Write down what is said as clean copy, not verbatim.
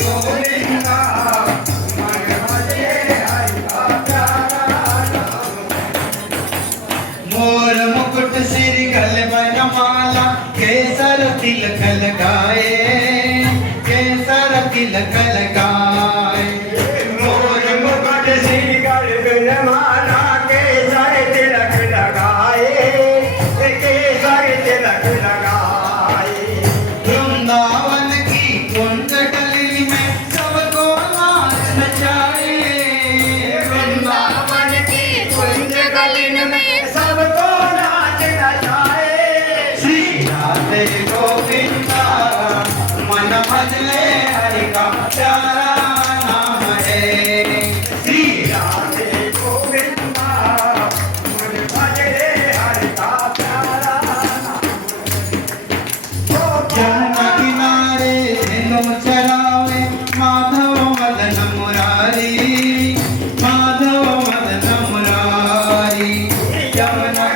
गोविंदा मन भजे हरि का प्यारा नाम। मोर मुकुट सिर गल बनमाला केसर तिलक लगाए, केसर तिलक लगाए। मोर मुकुट सिर गल बनमाला केसर तिलक लगाए, केसर तिलक लगाए। वृंदावन की कुंज गली में सबको नाच नचाए, वृंदावन की कुंज गली में सबको नाच नचाए। श्री राधे गोविंदा मन भजले हरि का प्यारा नाम है। श्री राधे गोविंदा मन भजले हरि का प्यारा नाम। यमुना किनारे धेनु चरावे माधव मदन मुरारी, माधव मदन मुरारी। यमुना